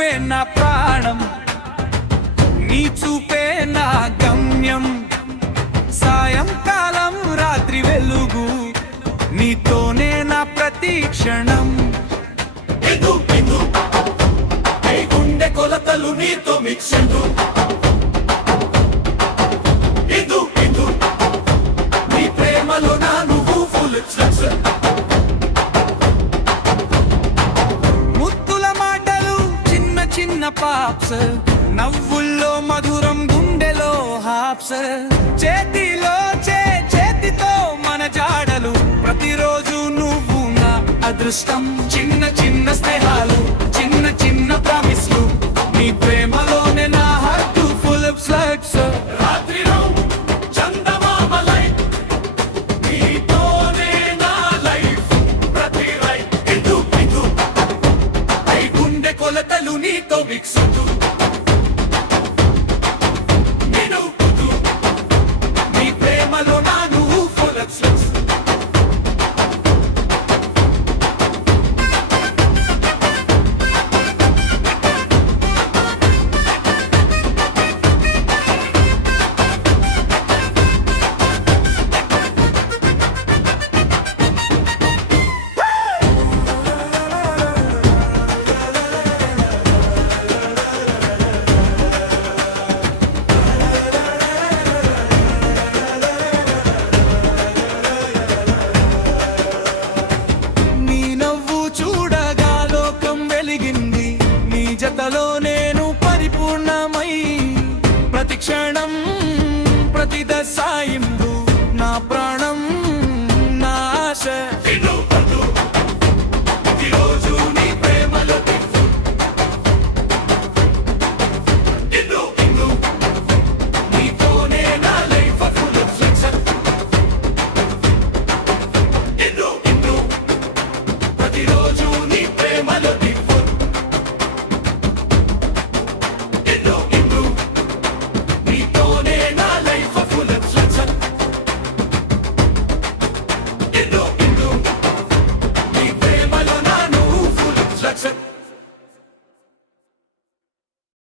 నువ్వే నా ప్రాణం, నీ చూపే నా గమ్యం. సాయంకాలం రాత్రి వెలుగు, నీతోనే నా ప్రతి క్షణం. గుండె కొలతలు నీతో మిక్సెండు, నీ ప్రేమలో నా నువ్వు ఫుల్ సక్సెస్. ముత్తుల మాటలు చిన్న చిన్న పాప్స్, నవ్వుల్లో మధురం గుండెలో హాప్స్. చేతిలో చేతితో మన జాడలు, ప్రతిరోజు నువ్వు నా అదృష్టం. చిన్న చిన్న స్నేహాలు, చిన్న చిన్న ప్రామిస్లు, నీ ప్రేమలోనే నా హార్ట్ ఫుల్ ఆఫ్ స్లగ్స్. రాత్రిలో చందమామలై నీతోనే నా లైఫ్ ప్రతి రైట్. గుండె కొలతలు నీతో మిక్స్, నీ ప్రేమలో నా నువ్వు ఫుల్ ఆఫ్ స్లగ్స్. నీ నవ్వు చూడగా లోకం వెలిగింది, నీ జతలోనే